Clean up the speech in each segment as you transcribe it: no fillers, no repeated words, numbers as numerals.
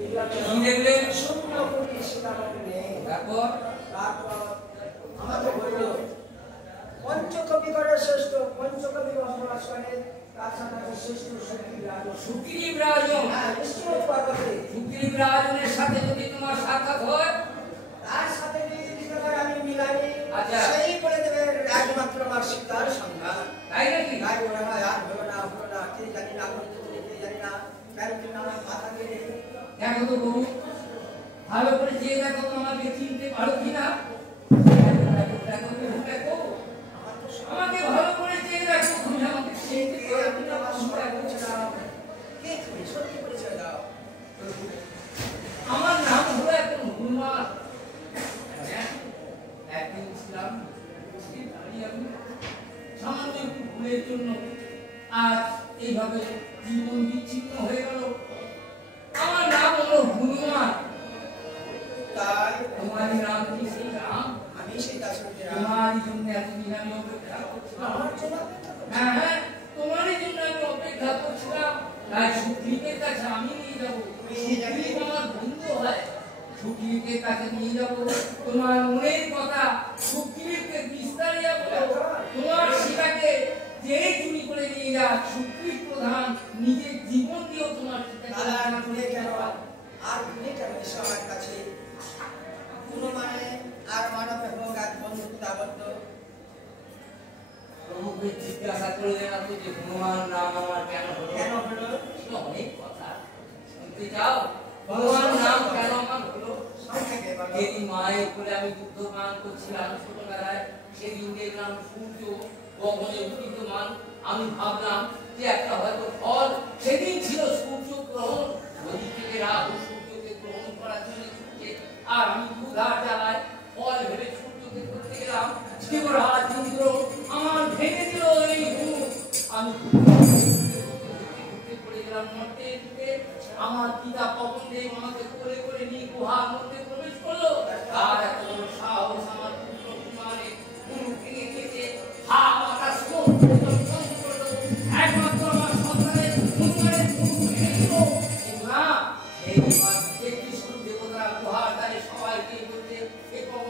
কি দেখলেন? সুন্দরী সীতারামকে নেই। তারপর আমাদের বলল পঞ্চকবি করে শ্রেষ্ঠ, পঞ্চকবি বসবাস করে কাছাকাছি শ্রেষ্ঠ সুগ্রীব রাজন। নিশ্চয় পার্বতী সুগ্রীব রাজনের সাথে যদি তোমার সাক্ষাৎ হয়, তার সাথে যদি আমি মিলাই, আচ্ছা, সেই বলে দেবে একমাত্র আমার সীতার সন্ধান। তাই নাকি? তাই বলে না, আর হলো না, হলো না, কে জানি না, কে জানি না, কেন কি না মাথা দিয়ে দেখো তো বাবু, ভালো করে চেয়ে দেখো তো আমাকে চিনতে পারো কিনা। দেখো আমাকে ভালো করে চেয়ে দেখো, তুমি আমাকে চিনতে পারো কিনা। কে তুমি সত্যি পরিচয় দাও। আমার নাম হলো এখন হনুমান। একদিন ছিলাম আমি সামান্য একটু ভুলের জন্য আজ এইভাবে জীবন বিচ্ছিন্ন হয়ে গেল। আমার নাম হলো হনুমান। তাই তোমারই নাম কি? সেই রাম। আমি সেই দাসরথী রাম। তোমারই জন্য এতদিন আমি অপেক্ষা করছিলাম। হ্যাঁ হ্যাঁ, তোমারই জন্য আমি অপেক্ষা করছিলাম। তাই সুগ্রীবের কাছে আমি নিয়ে যাবো। সুগ্রীব আমার বন্ধু হয়, সুগ্রীবের কাছে নিয়ে যাবো। তোমার মনের কথা সুগ্রীবকে বিস্তারিত বলো। তোমার সীতাকে যেই চুরি করে নিয়ে যাক, সুগ্রীব প্রধান নিজের জীবন দিয়েও তোমার সীতাকে আর ভুলে কেন, আর ভুলে কেন এসো আমার কাছে। কোনো মানে আর মানবে হোক এক বন্ধুত্বাবদ্ধ। প্রভুকে জিজ্ঞাসা করলেন আপনি যে হনুমান নাম আমার কেন হলো? কেন হলো? অনেক কথা শুনতে চাও? হনুমান নাম কেন আমার হলো? সংক্ষেপে বলো। যেদিন মায়ের কোলে আমি দুগ্ধ পান করছিলাম ছোটবেলায়, সেদিন দেখলাম সূর্য গগনে উদিতমান। আমি ভাবলাম যে একটা হয়তো ফল। সেদিন ছিল সূর্য গ্রহণ। ওদিক থেকে রাহু সূর্যকে গ্রহণ করার জন্য ছুটছে, আর আমি ক্ষুধার জ্বালায় ফল ভেবে সূর্যকে ধরতে গেলাম। দেবরাজ ইন্দ্র আমার ভেঙে দিল এই হুঁশ। আমি পড়ে গেলাম মর্তে দিতে। আমার পিতা পবন দেব আমাকে কোলে করে নিয়ে গুহার মধ্যে প্রবেশ করলো। আর এত বড় সাহস আমার পুত্র কুমারে ভেঙে খেতে হা আকাশ একমাত্র আমার সন্তানের হনুমানের ভেঙে দিল। না, এই কৃষ্ণ দেবতারা গুহার দ্বারে সবাইকে বলতে এবং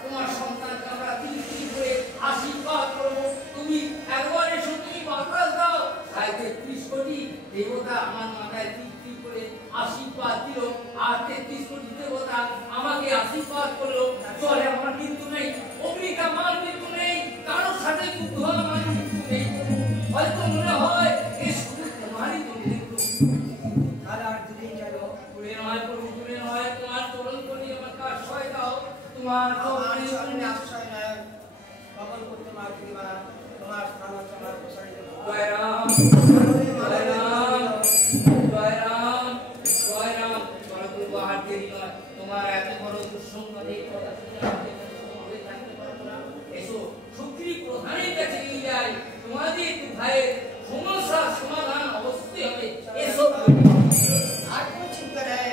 তোমার সন্তানকে আমরা তিল তিল করে আশীর্বাদ করবো। তুমি একবার এসো, তুমি বাতাস দাও। তাই ৩৩ কোটি দেবতা আমার মাথায় তিল তিল করে আশীর্বাদ দিল, আর ৩৩ কোটি দেবতা আমাকে আশীর্বাদ করলো। চলে আমার কিন্তু নেই, অগ্নিকা মার কিন্তু নেই, কারোর সাথে যুদ্ধ আমার কিন্তু নেই। হয়তো মনে হয় এই শুধু তোমারই জন্য। আর দূরে গেল। দূরে নয় প্রভু, দূরে নয়, তোমার চরণ করি আমাকে আশ্রয় দাও। তোমার চরণে আশ্রয় নয়, কবল করতে মার দিবা, তোমার স্থান তোমার প্রসারিত। জয় রাম, জয় রাম, জয় রাম, জয় রাম। তোমার কোনো আর দেরি নয়, তোমার এত বড় দুঃসংবাদ এই কথা শুনে আমি হয়ে থাকতে পারবো না। এসো, সুগ্রীব প্রধানের কাছে নিয়ে যাই। তোমাদের ভাইয়ের সমস্যার সমাধান অবশ্যই হবে। এসো। আর কোনো চিন্তা নেই।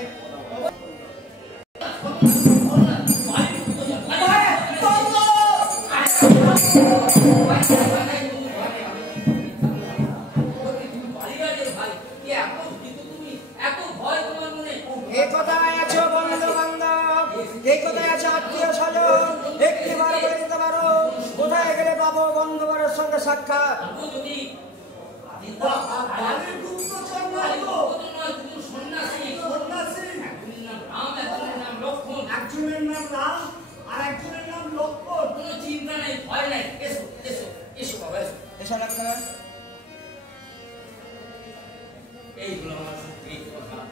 কোথায় গেলে পাবো বন্ধুবরের সঙ্গে সাক্ষাৎ? একজনের নাম রাম আর একজনের নাম লক্ষ্মণ। কোনো চিন্তা নেই, ভয় নাই। এসো এসো এসো বাবা, এসো। এসো ডাক্তার। এইগুলো আমার সুগ্রীব প্রধান।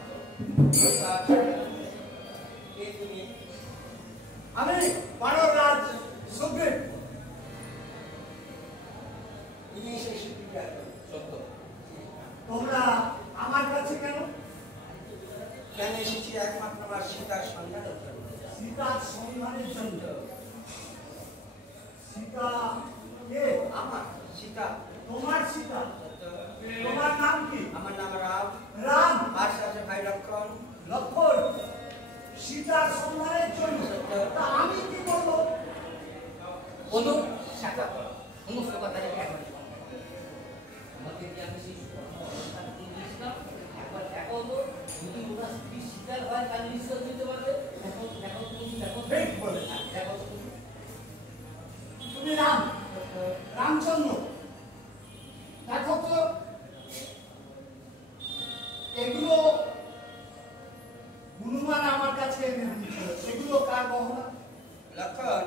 আমি বানর রাজ সুগ্রীব। সত্য। তোমরা আমার কাছে কেন? কেন এসেছি? একমাত্র আমার সীতার সন্ধানের জন্য। সীতার সন্ধানের জন্য। সীতা কে? আমার সীতা। তোমার সীতা? তোমার নাম কি? আমার নাম রাম। রাম। আর আছে ভাই লক্ষণ। লক্ষ্মণ। সীতার সন্ধানের জন্য তা আমি কি করবো? বন্ধু সাক্ষাৎ করো, সমস্ত কথা একবার আমাকে কি আমি সেই একবার দেখো তো, যদি শিকার হয় তাহলে নিশ্চয় দিতে পারবে। দেখো দেখো তুমি দেখো ঠিক বলে। দেখো তুমি। তুমি রামচন্দ্র দেখো তো এগুলো হনুমান আমার কাছে এনে দিয়েছিল, এগুলো কার গহনা? লক্ষণ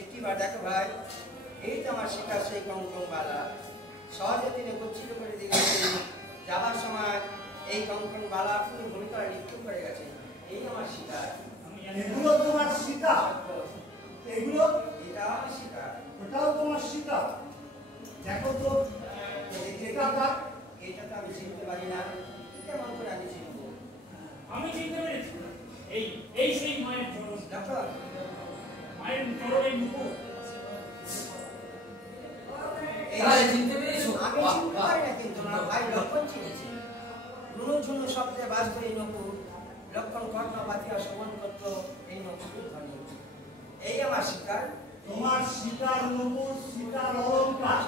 একটিবার দেখো ভাই, এই তো আমার শিকার সেই কঙ্কনবালা। সহজে তিনি গচ্ছিত করে দিয়ে গেছে, যাবার সময় এই কঙ্কনবালা পুরো ভূমিকা নিক্ষেপ করে গেছে। এই আমার শিকার। এগুলো তোমার সীতা? এগুলো এটা আমার শিকার। ওটাও তোমার সীতা? দেখো তো এটা কার? এটা তো আমি চিনতে পারি না, কেমন করে আমি চিনবো? আমি চিনতে পেরেছি, এই এই সেই মায়ের চরণ, লক্ষণ মায়ের চরণের মুকুট। তাহলে চিনতে পেরেছো? আমি চিনতে পারি না, কিন্তু না ভাই লক্ষণ চিনেছি। নুনু ঝুনু শব্দে বাজত এই নকুর, লক্ষণ কর্ণ বাতিয়া শ্রবণ করত এই নকুর ধ্বনি। এই আমার শিকার। তোমার সীতার নকুর, সীতার অলঙ্কার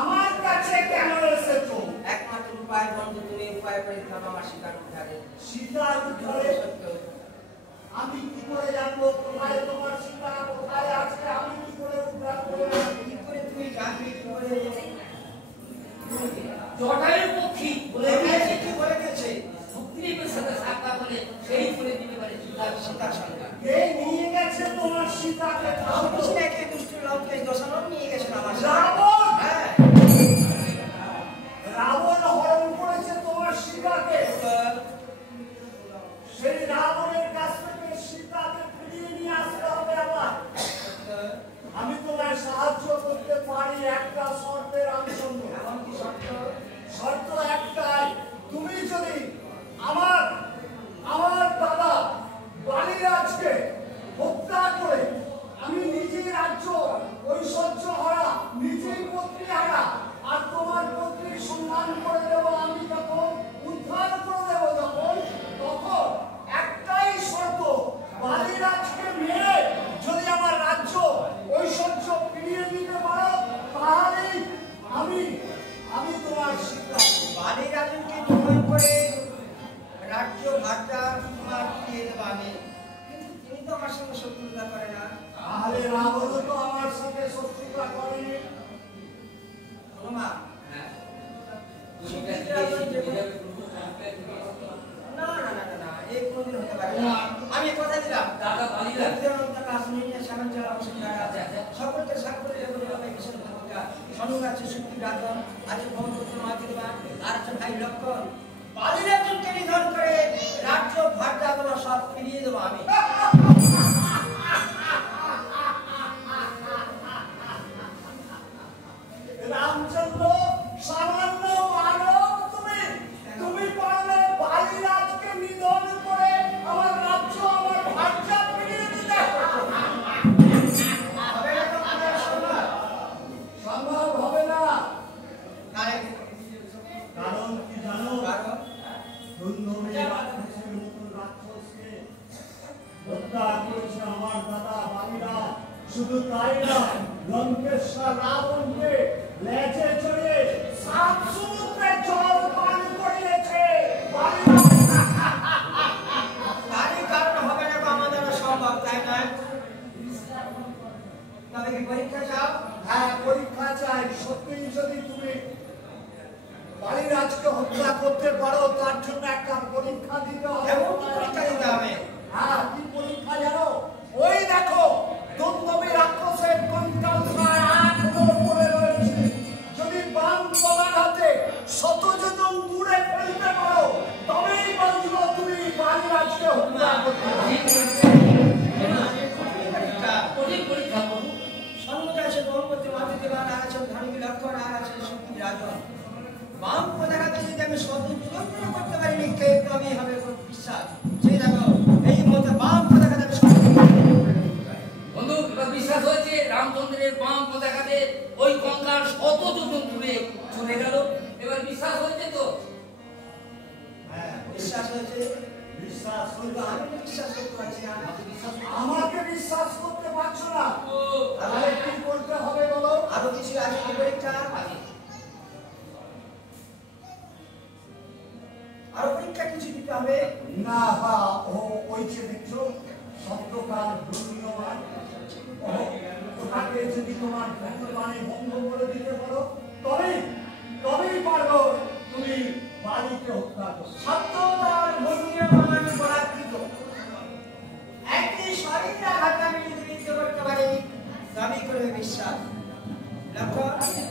আমার কাছে কেন এসেছো? একমাত্র উপায় বন্ধু, তুমি উপায় করে থাকো আমার শিকার উদ্ধারে। সীতার উদ্ধারে সত্য আমি কি করে জানবো কোথায় তোমার সীতা, কোথায় আছে? আমি কি করে উদ্ধার করবো? কি করে তুমি জানবে? কি করে জটায়ুর পক্ষী বলে বলে গেছে, কি বলে গেছে? সুগ্রীবের সাথে সাক্ষাৎ হলে সেই বলে দিতে পারে সীতার সন্তান। কে নিয়ে গেছে তোমার সীতাকে? কিছু না, কে দুষ্ট লোককে দোষারোপ নিয়ে গেছেন আমার সাথে। রাবণ! হ্যাঁ রাবণ হরণ করেছে তোমার সীতাকে। সেই রাবণের কাছ থেকে সীতাকে ফিরিয়ে নিয়ে আসতে হবে আমার। আমি তোমায় সাহায্য করতে পারি একটা শর্তের আনুষঙ্গে। এমন কি সত্য? শর্ত একটাই, তুমি যদি আমার দাদা বালিরাজকে হত্যা করে আমি নিজেই রাজ্য ঐশ্বর্য হারা, নিজেই পত্নী হারা, আর তোমার পত্নীর সম্মান করে দেবো, আমি যখন উদ্ধার করে দেবো তখন একটাই শর্ত, বালিরাজকে মেরে যদি আমার রাজ্য ঐশ্বর্য ফিরিয়ে দিতে পারো তাহলেই আমি তোমার শিক্ষা। বালি রাজনকে নিধন করে রাজ্য ভাগটা তোমার দিয়ে দেবো আমি, কিন্তু তিনি তো আমার সঙ্গে শত্রুতা করে না। তাহলে রাবণ তো আমার সাথে শত্রুতা করেনি। হনুমা হ্যাঁ না না না না না, এই কোনোদিন হতে পারে না। আমি কথা দিলাম দাদা বালিরাজ সকলকে সাক্ষরে ভীষণ ভূমিকা সনু আছে শক্তি রাজন আছে ব্রহ্মপুত্র মাঝে আর আছে ভাই লক্ষণ। বালিরাজনকে নিধন করে রাজ্য ভাগটা দেবো, সব ফিরিয়ে দেবো আমি। রামচন্দ্র সামান্য মানব, তুমি পারলে বালিরাজকে নিধন করে আমার রাজ্য, আমার ভাগ্যা ফিরিয়ে দিতে? হবে না তো আপনার সম্ভব? সম্ভব হবে না। কারণ কারণ কি জানো? কারণ ধুন্ধুমের রাক্ষসের মতন রাক্ষসকে হত্যা করেছে আমার দাদা বালিরাজ। শুধু তাই না, লঙ্কেশ্বর রাবণকে লেজে চড়িয়ে সাত সমুদ্রের জল পান করিয়েছে বালিরাজ। তারই কারণ হবে না তো আমাদের সম্ভব, তাই না? তবে কি পরীক্ষা চাও? হ্যাঁ, পরীক্ষা চাই। সত্যিই যদি তুমি বালিরাজকে হত্যা করতে পারো তার জন্য একটা পরীক্ষা দিতে হবে। এমন কি পরীক্ষা দিতে হবে? হ্যাঁ, কি পরীক্ষা জানো? ওই দেখো দুর্দমী রাক্ষসের কঙ্কাল এখনো পড়ে রয়েছে। যদি বাম গলার হাতে শতযোজন দূরে ফেলতে পারো তবেই বলবো তুমি বালিরাজকে হত্যা করতে পরীক্ষা করবো। সম্মুখে আছে ব্রহ্মপুত্র মাঝে দেবান, আর আছে ধর্মী লক্ষণ, আর আছে শক্তি রাজন। বাম পতাকাতে যদি আমি সদুপযোগ করতে পারি নিক্ষেপ, তবে হবে বিশ্বাস। সেই দেখো এই মতো বাম পতাকাতে আমি বন্ধু এবার বিশ্বাস হয়েছে রামচন্দ্রের বাম পতাকাতে ওই কঙ্কাল শত যোজন দূরে চলে গেল। এবার বিশ্বাস হয়েছে তো? হ্যাঁ, বিশ্বাস হয়েছে। বিশ্বাস কিন্তু হইল। আমি তো বিশ্বাস করতে পারছি না। আমাকে বিশ্বাস করতে পারছো না? ও, তাহলে কি করতে হবে বলো? আরো কিছু আছে কি পরীক্ষা? আছে। আরো পরীক্ষা কিছু দিতে দিতে হবে? না বা ও ওই যে দেখছো শব্দকার ঘূর্ণীয়মান ওটাকে যদি তোমার ভগবানে বন্ধ করে দিতে পারো তবেই পারো তুমি বালিকে হত্যা করো। শব্দকার ঘূর্ণীয়মান পরাকৃত একটি শরীর আঘাত আমি যদি বিদ্ধ করতে পারি তবেই করবে বিশ্বাস।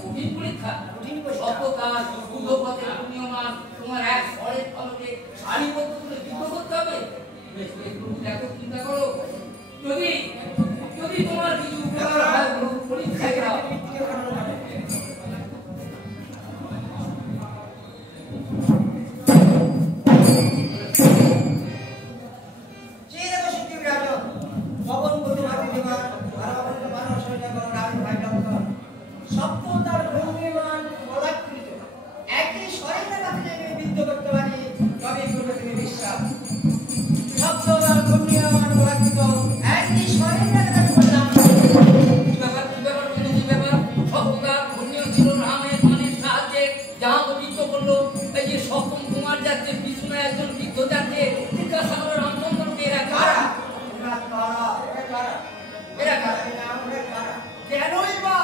কঠিন পরীক্ষা, কঠিন পরীক্ষা। শতকাল যুগপথে পুণ্যমান তোমার এক স্বরের ফলকে সারিবদ্ধ করে যুদ্ধ করতে হবে। বেশ বেশ, তুমি দেখো, চিন্তা করো, যদি তোমার কিছু উপকার হয়, পরীক্ষায় দাও। কেনই বা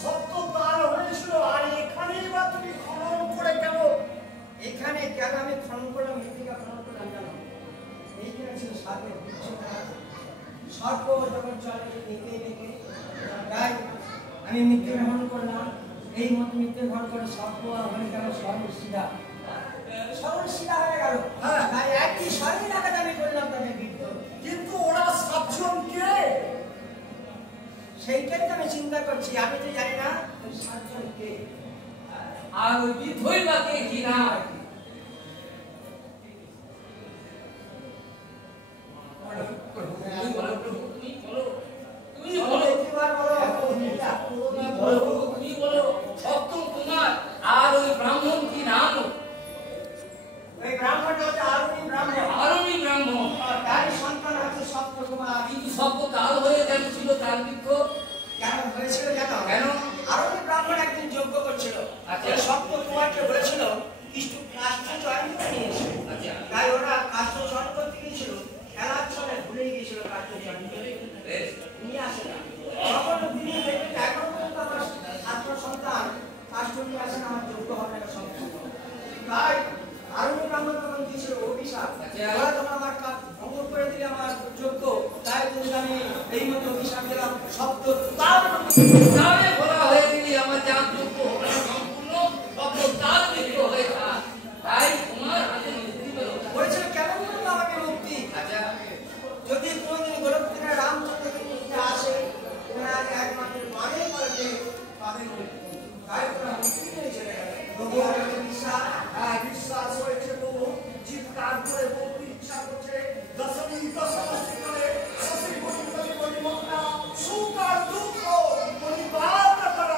সত্য তার হয়েছিল আর এখানেই বা তুমি খনন করে কেন? এখানে কেন আমি খনন করলাম, মৃত্তিকা খনন করলাম কেন? এইখানে ছিল সাপের বিচ্ছুটা, সর্প যখন চলে নেকে তাই আমি মৃত্তিকা খনন করলাম। এই মতো মৃত্তিকা খনন করে সর্প হয়ে গেল সরল শিরা হয়ে গেল। তাই একই শরীর আঘাত আমি করলাম তাকে বৃদ্ধ। কিন্তু ওরা সাতজন কে? সেইটাই তো আমি চিন্তা করছি, আমি তো জানি না ওই সাতজন কে। আর ওই বিধই বা কে কিনা? তুমি বলো সপ্তম কুমার আর ওই ব্রাহ্মণ কি নাম? ওই ব্রাহ্মণটা হচ্ছে আরবি ব্রাহ্মণ। তারই সন্তান হচ্ছে সপ্তকুমার। কিন্তু সপ্ত কাল হয়ে গেছিল তার বৃক্ষ। কেন হয়েছিল জানো? কেন? আরবি ব্রাহ্মণ একদিন যজ্ঞ করছিল। আচ্ছা। ওই সপ্তকুমারকে বলেছিল কিছু কাষ্ঠ জয়েন করে নিয়ে এসো। আচ্ছা। তাই ওরা কাষ্ঠ জয়েন করতে গিয়েছিল, খেলার ছলে ভুলে গিয়েছিল কাষ্ঠ জয়েন করে নিয়ে আসে না। তখন তিনি দেখলেন এখন পর্যন্ত আমার ছাত্র সন্তান কাষ্ঠ নিয়ে আসেন, আমার যোগ্য হবে না সম্পূর্ণ। তাই আরবি ব্রাহ্মণ তখন দিয়েছিল অভিশাপ, ওরা যখন আমার কাজ ভঙ্গ করে দিলে আমার যোগ্য, তাই যদি আমি এই মতো অভিশাপ দিলাম শব্দ তাহলে বলা হয়ে গেলে আমার যা যোগ্য হবে না সম্পূর্ণ, সপ্ত কাল বৃক্ষ হয়ে থাক। তাই তোমার হাতে মুক্তি পেল। বলেছিল কেন বললো আমাকে মুক্তি? আচ্ছা, যদি কোনোদিন গোরখপুরে রামচন্দ্রকে নিতে আসে, ওনার একমাত্র মানে বলবে তাদের মুক্তি। তাই তোরা মুক্তি নিয়ে চলে গেল। বিশ্বাস বিশ্বাস হয়েছে তো চিৎকার করে বলতে ইচ্ছা করছে দশমী করে শশী বলি মন্না সুকার দুঃখ পরিবার করা।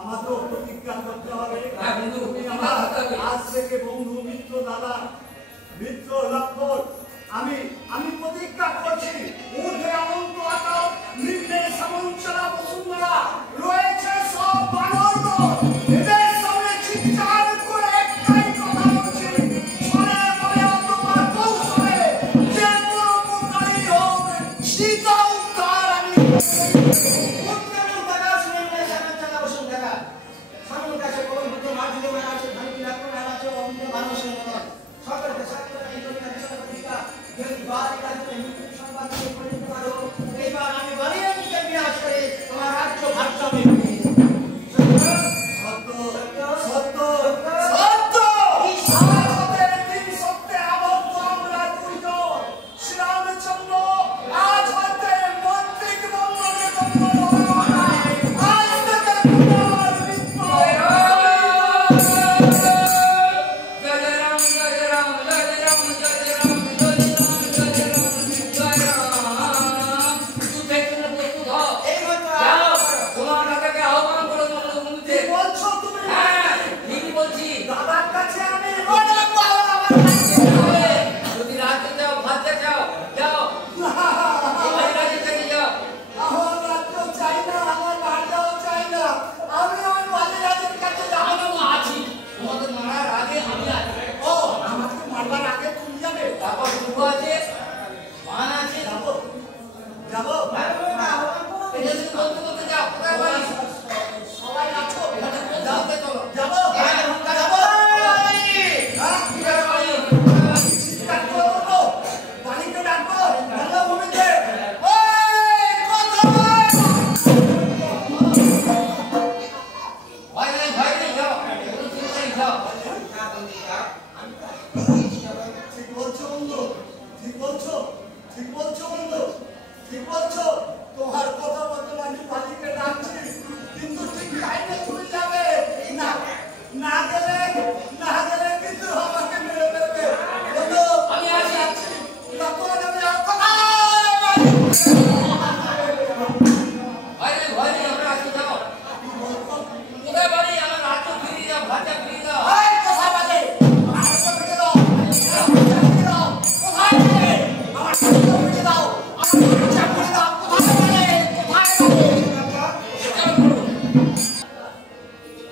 আমাদের প্রতিজ্ঞা করতে হবে আজ থেকে বন্ধু মিত্র দাদা মিত্র লক্ষণ আমি প্রতিজ্ঞা করছি ঊর্ধ্বে অনন্ত আকাশ নিম্নে সমঞ্চলা বসুন্ধরা রয়েছে সব বানর এদের সামনে চিৎকার করে একটাই কথা বলছি ছড়ে বলে তোমার কৌশলে যে কোনো প্রকারই হোক সীতা উদ্ধার আমি যাও। না বন্ধুরা, আমি তো আসছি না ভাই। ঠিক বলছো বন্ধু, ঠিক বলছো, ঠিক বলছো বন্ধু, ঠিক বলছো। তোমার কথা মতো আমি বালিকে ডাকছি, কিন্তু ঠিক টাইমে তুমি যাবে না, না গেলে কিন্তু আমাকে মেরে ফেলবে। বন্ধু আমি আসি। তখন আমি ভয় নেই, আমরা আছি, যাও। কোথায় বাড়ি? আমার রাজ্য ফিরিয়ে দাও, ভাষা ফিরিয়ে দাও।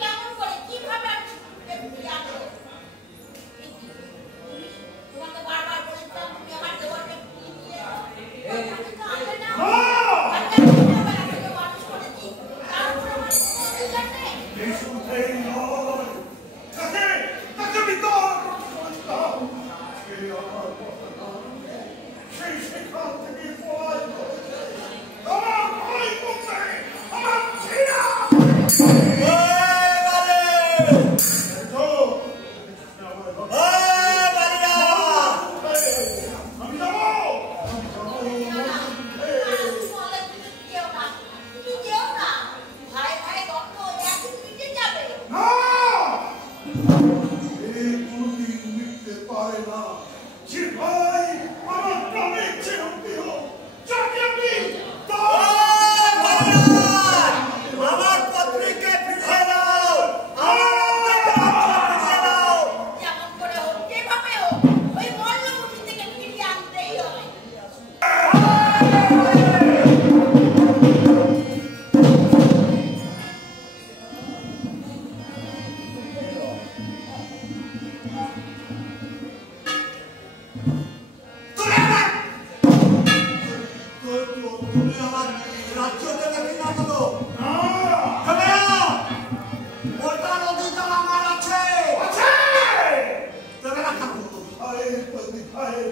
কেমন করে কিভাবে আমি তোমাকে বারবার বলেছিলাম তুমি আমার দেওয়ারকে ফিরিয়ে দাও। মানুষ করেছি, তার উপর আমার কোনো অধিকার নেই। তুমি যেও না, ভাই ভাই গন্ধ একদিন মিটে যাবে। আমার পত্রিকে ফিরিয়ে দাও, আমার ফিরিয়ে দাও। যেমন করে হোক, যেভাবে হোক, ওই মল্লভূমি থেকে ফিরিয়ে আনতেই হবে। তুমি আমার রাজ্য থেকে কিনা বলো তবে ওটার অধিকার আমার আছে। তবে না খাবো ভাইয়ের প্রতি ভাইয়ের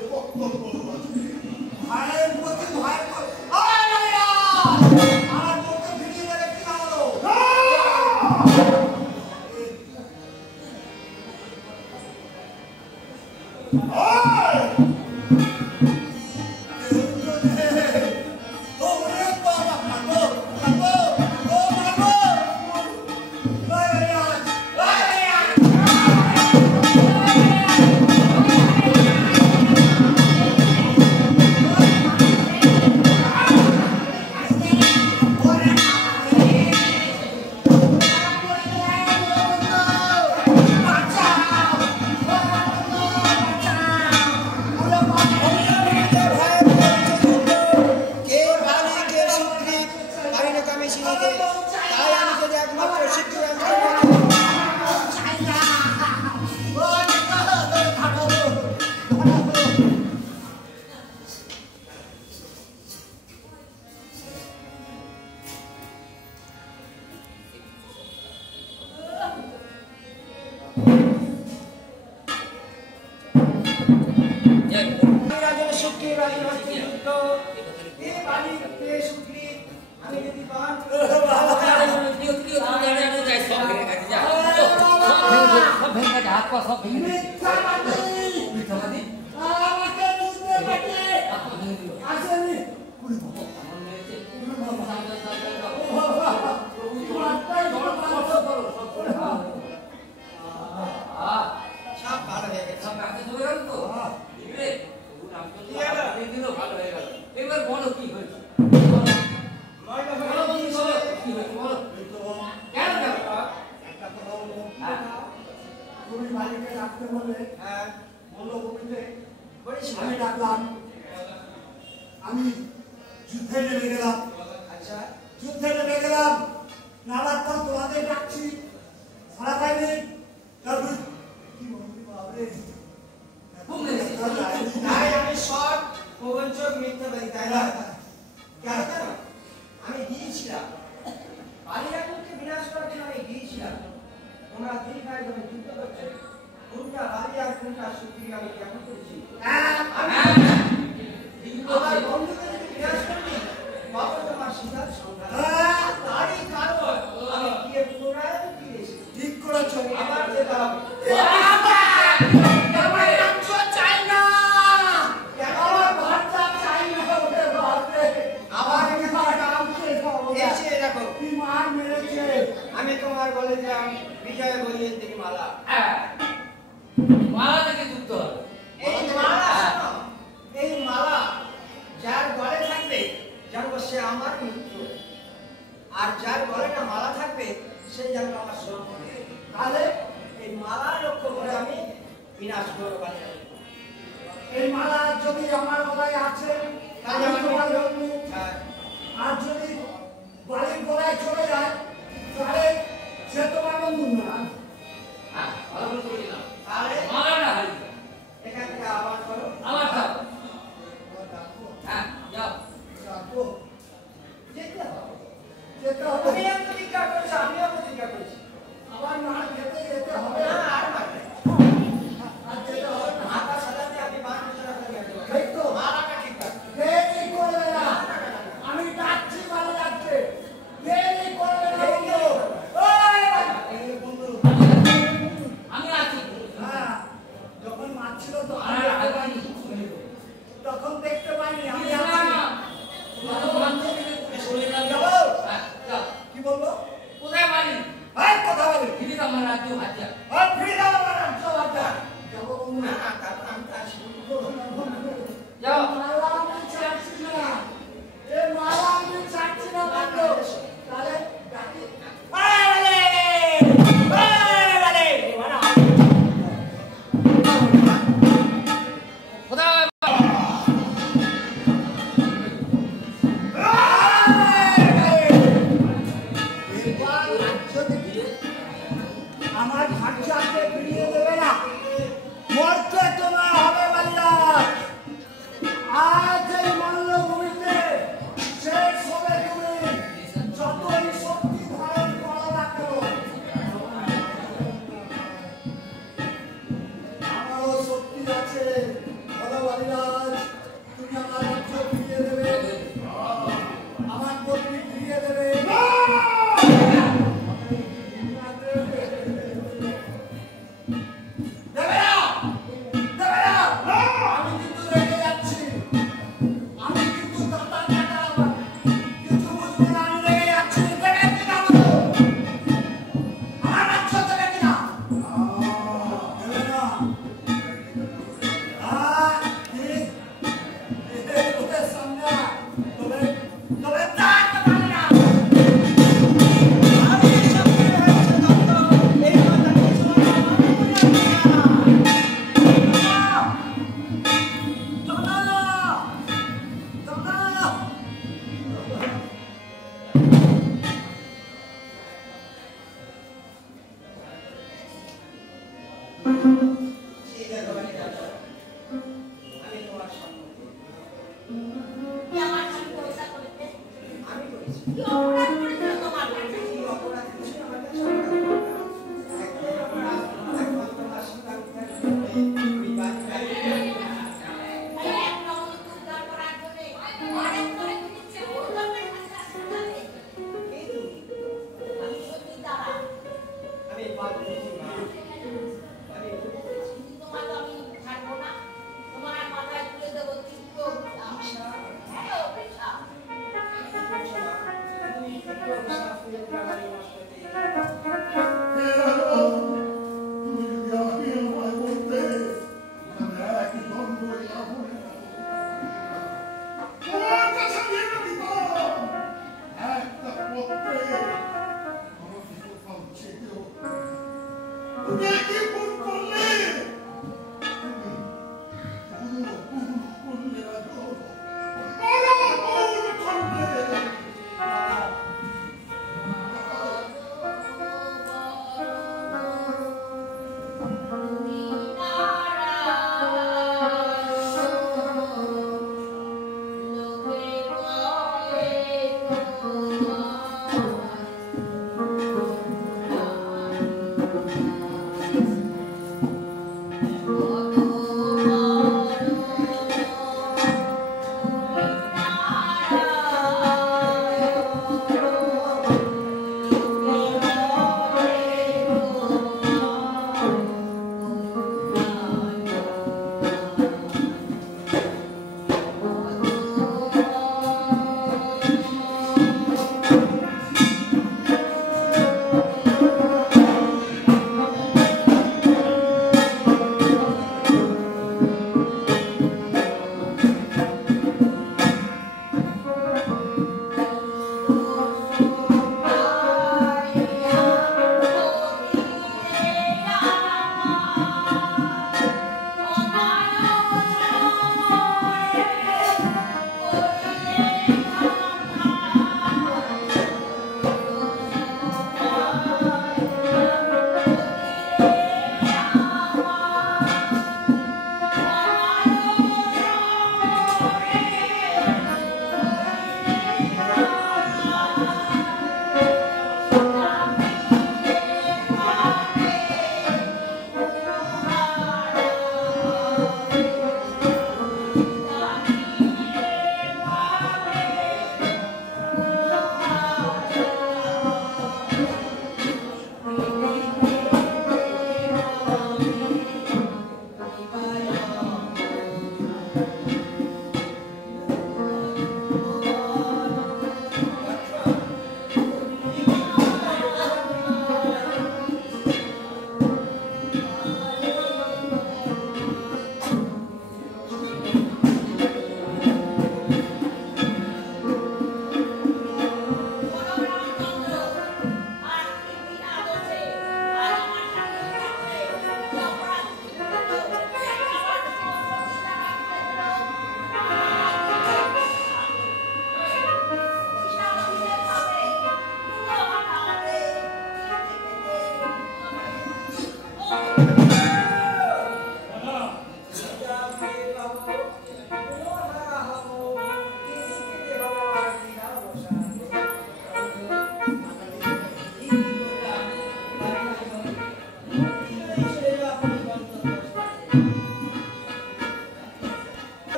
আমার বউকে ফিরিয়ে দেবে কিনা বলো। হাত পা সব ভেঙে দিচ্ছে। মিথ্যাবাদী। আসেনি আমার মেয়েছে। সব ভালো হয়ে গেছে। সব কাজে চলে গেল তো? বুঝলে? ভালো হয়ে গেল। এবার বলো কি হয়েছে? বলো বন্ধু, বলো কি হয়েছে, বলো। কেন কেন? তুমি মালিককে ডাকতে বলে হ্যাঁ, মল্লভূমিতে বলেছিলাম। আমি ডাকলাম, আমি যুদ্ধে নেমে গেলাম, আচ্ছা, যুদ্ধে নেমে গেলাম, নামার পর তোমাদের ডাকছি, সারা পাইনি। তারপর কি বলবি বাবরে, তাই আমি সব প্রবঞ্চক মিথ্যাবাদী, তাই না? কেন জানো? আমি গিয়েছিলাম বালিরাজকে বিনাশ করার জন্য আমি গিয়েছিলাম। তোমরা দুই ভাই যখন যুদ্ধ করছো, কোনটা বালি আর কোনটা শক্তি আমি কেমন করেছি? আমার বন্ধুকে যদি বিনাশ করবি, তখন তোমার সীতার সন্ধান। তারই কারণ আমি গিয়ে পুনরায় ফিরে এসেছি। ঠিক করেছো। আমার যেতে হবে। আমার রাজ্য চাই না, আমার ভাষা চাই না, ওরে বাপরে। আবার এখানে কাউকে খাবো না। এসে দেখো, কি মার মেরেছে। আমি তোমার বলে দিলাম বিজয় বলিয়ে থেকে মালা। মালা থেকে যুক্ত হবে। এই মালা শোনো, এই মালা যার গলে থাকবে জানবো সে আমার মিত্র, আর যার গলে না মালা থাকবে সে জানবো আমার শত্রু। তাহলে এই মালা লক্ষ্য করে আমি বিনাশ করবো। এই মালা যদি আমার গলায় আছে তাহলে আমি তোমার বন্ধু, আর যদি বাড়ির গলায় চলে যায় তাহলে সে তোমার বন্ধু না। হ্যাঁ, ভালো করে বলছিলাম। তাহলে মালাটা হারিয়ে যাবে। এখান থেকে আবার করো। আমার দাও। হ্যাঁ, যাও। রাখো, যেতে হবে। যেতে হবে। আমিও প্রতিজ্ঞা করছি, আমিও প্রতিজ্ঞা করছি। আবার মার খেতে যেতে হবে না, না, আর মারবে না। আর যেতে হবে না। মাথা সাজাতে আপনি বার ভিতরে করে গেছে। ঠিক তো? মালাটা ঠিক আছে। দেরি করবে না, আমি ডাকছি মারা যাচ্ছে, দেরি করবে না বন্ধু। এই বন্ধু, আমি আছি। হ্যাঁ, যখন মারছিল তো আর আমি আগামী তখন দেখতে পাইনি, আমি না, আছি। না, তোমার বান্ধবী থেকে সরে যাবে। যাবো? হ্যাঁ, যাও। কি বলবো? কোথায় বাড়ি? এই কথা বলি, দিদি তো আমার রাজ্য হাজার। আর ফিরে যাবো আমার রাজ্য বাচ্চা। যাবো বন্ধু। না, তারপর আমি তো আসি। যাও। মালা আমি ছাড়ছি না, এ মালা আমি ছাড়ছি না বন্ধু। তাহলে ডাকি। কোথায়? এবার রাজ্য থেকে আমার ভাষাকে ফিরিয়ে দেবে না, মরতে তোমার হবে বাল্লা। আজ এই মল্লভূমিতে শেষ হবে তুমি, যতই শক্তি ধারণ করো না কেন। আমারও শক্তি আছে, বলো বালিরাজ, তুমি আমার রাজ্য ফিরিয়ে দেবে, আমার পত্নী ফিরিয়ে দেবে। দেবে না, দেবে না। আমি কিন্তু রেগে যাচ্ছি, আমি কিন্তু দাঁতার কাটা আমার, কিছু বুঝবে না, আমি রেগে যাচ্ছি। দেবে কিনা বলো? আমার রাজ্য দেবে কিনা? দেবে না। কি? এই লোকের সামনে তবে তার কথা না। আমি সত্যি হয়েছে দত্ত, এই কথা কিছু না, আমার মনে হয় ঠিক আছে বালিরাজ, আমি তোমার সম্মতি। কি আমার সাথে পয়সা করতে? আমি করেছি। কি অপরাধ করেছিল তোমার কাছে? এই অপরাধ কিছু আমার কাছে অপরাধ না। একটাই অপরাধ, একমাত্র আশীর্বাদ থাকলে আমি বাড়ি এই এক নম্বর উদ্ধার করার জন্য অনেক করে দিচ্ছে ওদের কাছে আসতে হবে। আমি সত্যি তারা আমি পারবো না। আমি তোমার তো আমি ছাড়বো না, তোমার মাথায় তুলে দেবো তীব্র অভিশাপ। হ্যাঁ অভিশাপ। তুমি একটু অভিশাপ দিয়ে প্রাণালী নষ্ট করে তুমি যদি আগে আমায় বলতে, তাহলে একই দ্বন্দ্বই না বলে তোমার কাছে লিখে দিতাম একটা পত্রে, আমাকে কোথাও চেয়েও তুমি কি ভুল করলে? তুমি ভুল করলে রাজু, ভুল করলে। লোকে বলে তোমার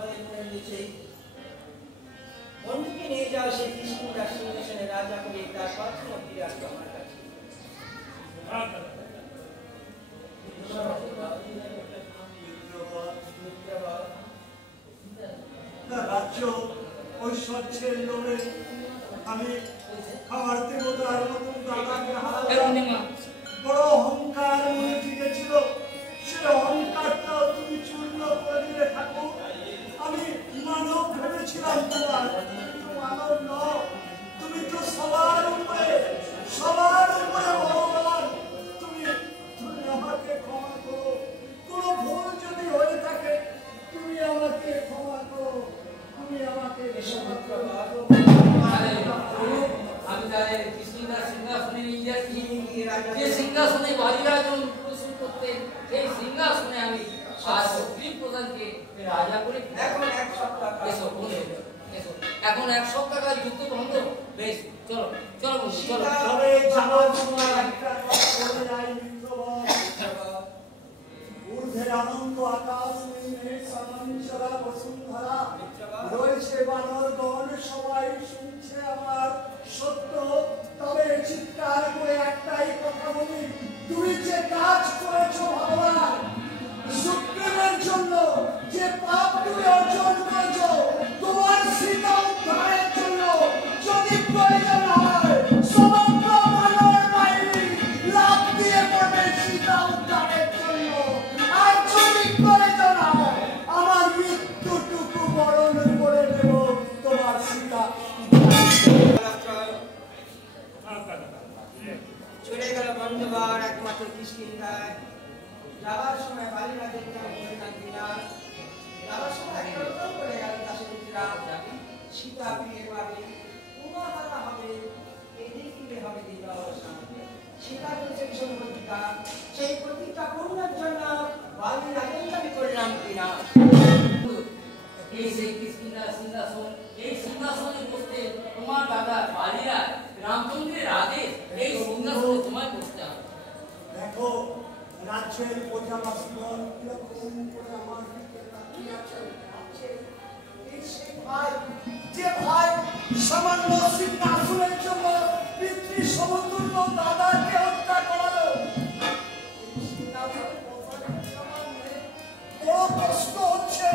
মহাদেবের নিচে বন্ধুকে নিয়ে যাও সেই কৃষ্ণদাস সিংহাসনে রাজা করে তার পাত্র ফিরে আসবে আমার কাছে। রাজ্য ঐশ্বর্যের লোভে আমি খাবার দেবতার মতন দাদাকে হারালাম। বড় অহংকার মনে জেগেছিল, সে অহংকারটাও তুমি চূর্ণ করে দিলে থাকো। আমি মানব ভেবেছিলাম তোমার, কিন্তু মানব নও, তুমি তো সবার উপরে ভগবান। তুমি আমাকে ক্ষমা করো, কোনো ভুল যদি হয়ে থাকে তুমি আমাকে ক্ষমা করো, তুমি আমাকে ক্ষমা করো। আমি তাহলে কৃষ্ণদাস সিংহাসনে নিয়ে যাচ্ছি। যে সিংহাসনে বালিরা যখন প্রসূত করতেন সেই সিংহাসনে আমি আর সুগ্রীব প্রধানকে রাজা করে এখন এক সপ্তাহ এসো বন্ধু, এসো। এখন এক সপ্তাহ কাল যুদ্ধ বন্ধ। বেশ, চলো চলো বন্ধু, চলো। তবে যাওয়ার সময় একটা কথা বলে যাই মিত্রবর, ঊর্ধ্বের আনন্দ আকাশ নিম্নে সমাঞ্চলা বসুন্ধরা, রয়েছে বানরগণ, সবাই শুনছে আমার সত্য। তবে চিৎকার করে একটাই কথা বলি, তুমি যে কাজ করেছো ভগবান সুগ্রীবের জন্য, যে পাপ তুমি অর্জন করেছো তোমার সীতা উদ্ধারের জন্য, যদি প্রয়োজন হয় সমগ্র মানব বাহিনী লাফ দিয়ে পড়বে সীতা উদ্ধারের জন্য। আর যদি প্রয়োজন হয় আমার মৃত্যুটুকু বরণ করে দেব তোমার সীতা। চলে গেল বন্ধুবার একমাত্র কৃষ্ণদাস। যাওয়ার সময় বালিরাজের যাওয়ার সময় একটা করে গেল দাসপুত্রা, সীতা ফিরে পাবে, উমাহারা হবে, এদিক ফিরে হবে দিবা অবসান। সীতা করেছে ভীষণ প্রতিজ্ঞা, সেই প্রতিজ্ঞা পূর্ণের জন্য বালিরাজের আমি করলাম কিনা। এই সেই কৃষ্ণদাস সিংহাসন, এই সিংহাসনে বসতে তোমার দাদা বালিরা রামচন্দ্রের আদেশ, এই সিংহাসনে তোমায় বসতে হবে। দেখো রাজ্যের প্রজাবাসীগণ কিরকম করে আমার দিকে তাকিয়ে আছে। এই সেই ভাই, যে ভাই সামান্য সিংহাসনের জন্য পিতৃ সমতুল্য দাদাকে হত্যা করালো, এই সিংহাসনে বসার সামনে বড় কষ্ট হচ্ছে,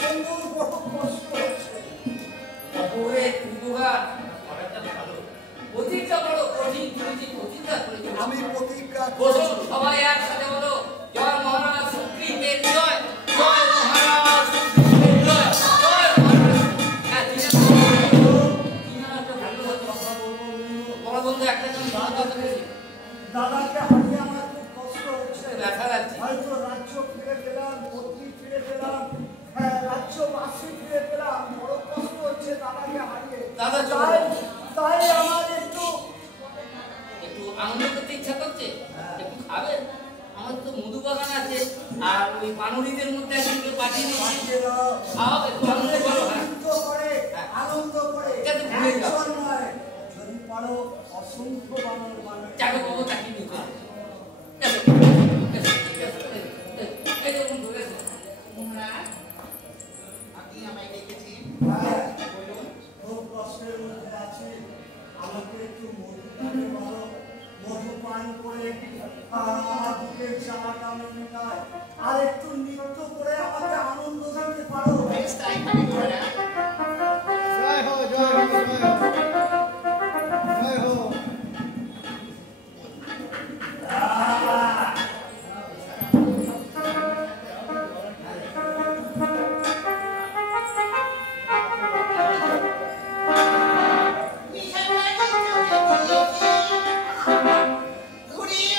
বন্ধুর বড় কষ্ট হচ্ছে। অপরের উপকার করাটা ভালো, প্রতিজ্ঞা বড় কঠিন, তুমি যে প্রতিজ্ঞা করেছো। আমি প্রতিজ্ঞা বসো, করছি। সবাই একসাথে বলো, জয় মহারাজ সুগ্রীবের জয়, জয় মহারাজ সুগ্রীবের জয়, জয় মহারাজ। হ্যাঁ, ঠিক আছে। বড় বন্ধু একটা জন ভালো কথা বলছি। দাদাকে হারিয়ে আমার খুব কষ্ট হচ্ছে। দেখা যাচ্ছে। হয়তো রাজ্য ফিরে পেলাম, পত্নী ফিরে পেলাম, হ্যাঁ, রাজ্যবাসী ফিরে পেলাম, বড় কষ্ট হচ্ছে দাদাকে হারিয়ে। দাদা চলে তাই তাই আমার একটু একটু আনন্দ করতে ইচ্ছা করছে, একটু খাবে। আমার তো মধু বাগান আছে, আর ওই পানুরিদের মধ্যে একজনকে পাঠিয়ে দিচ্ছি। হারিয়ে দাও। খাও, একটু আনন্দ করো। হ্যাঁ, আনন্দ করে, আনন্দ করে যাতে ভুলে যাও। একজন নয়, যদি পারো অসংখ্য বানর বানর যাকে পাবো তাকে নিয়ে চলো। এসো, এসো, এসো, এই যে বন্ধু, এসো। হ্যাঁ, খুব কষ্টের মধ্যে আছি, আমাকে একটু মধু পান করো, মধু পান করে আমার বুকের জ্বালাটা মেটায়, আর একটু নৃত্য করে আমাকে আনন্দ দিতে পারো। জয় হো জয় হো জয় হো জয় হো। ঘুরিয়ে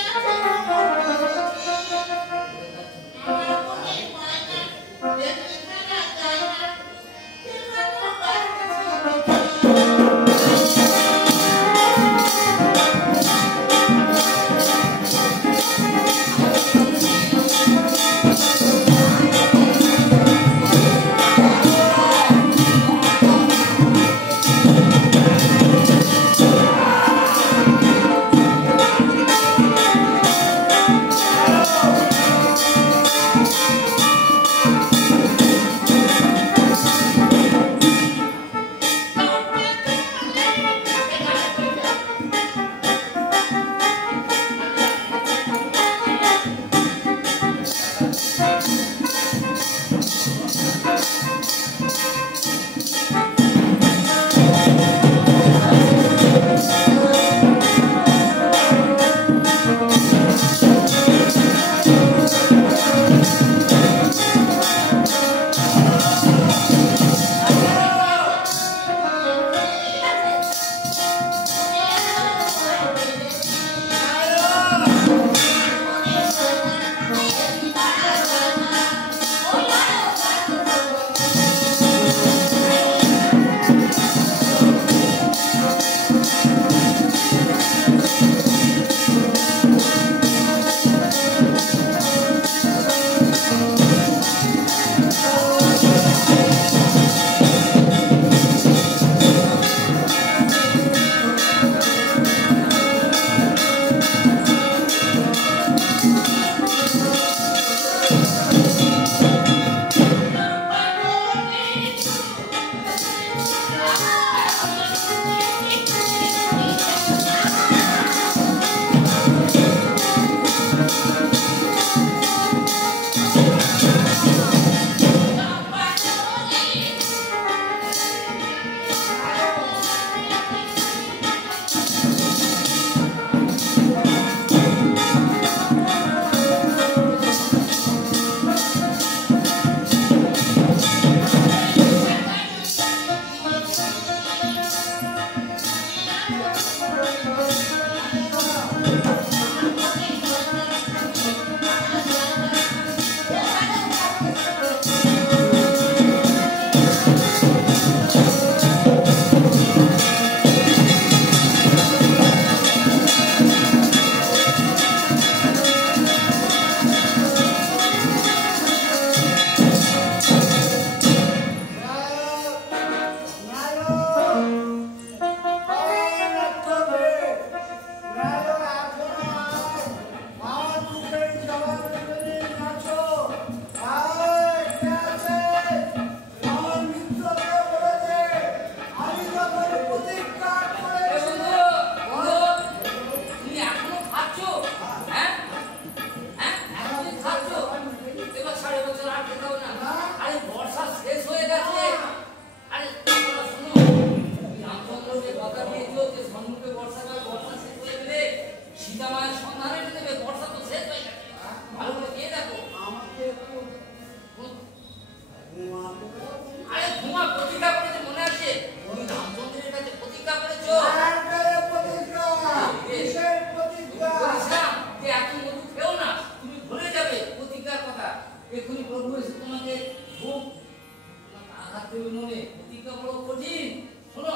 সাথে মনে প্রতিজ্ঞা বড় কঠিন। শোনো,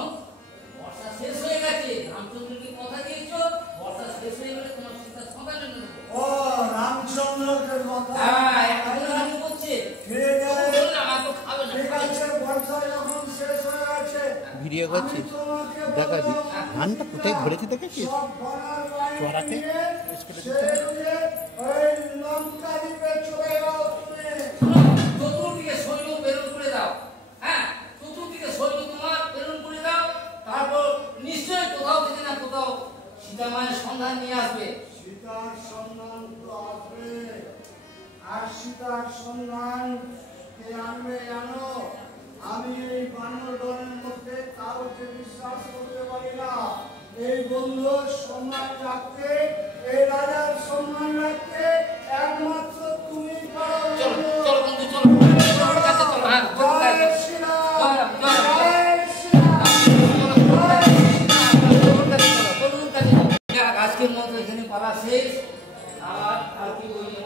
বর্ষা শেষ হয়ে গেছে, রামচন্দ্রকে কথা দিয়েছো, বর্ষা শেষ হয়ে গেলে তোমার সীতার সন্তান এনে দেবো। ও রামচন্দ্রকে কথা হ্যাঁ, এখন রাম করছে। ঠিক আছে, আমার তো খাবে না। ঠিক আছে, বর্ষা যখন শেষ হয়ে গেছে ভিডিও করছিস? আমি তোমাকে দেখা দি বলবো, ধানটা কোথায় ধরেছে দেখেছিস? সব বনার বাইরে চড়াকে? নিয়ে সেগুলো ওই লঙ্কা দ্বীপে চলে যাও তুমি। চতুর্দিকে সৈন্য প্রেরণ করে দাও। হ্যাঁ, চতুর্দিকে সৈন্য তোমার প্রেরণ করে দাও। তারপর নিশ্চয়ই কোথাও থেকে না কোথাও সীতা মায়ের সন্ধান নিয়ে আসবে। সীতার সন্ধান তো আসবে, আর সীতার সন্ধান কে আনবে জানো? আমি এই বানর দলের মধ্যে কাউকে বিশ্বাস করতে পারি না। এই বন্ধুর সম্মান রাখতে, এই রাজার সম্মান রাখতে একমাত্র তুমি পারো। চলো চলো বন্ধু, চলো ওর কাছে চলো। হ্যাঁ, ওর কাছে। জয় শ্রীরাম, জয় জয় জয় শ্রীরাম। আজকের মতো এখানে পালা শেষ। আর কি বলি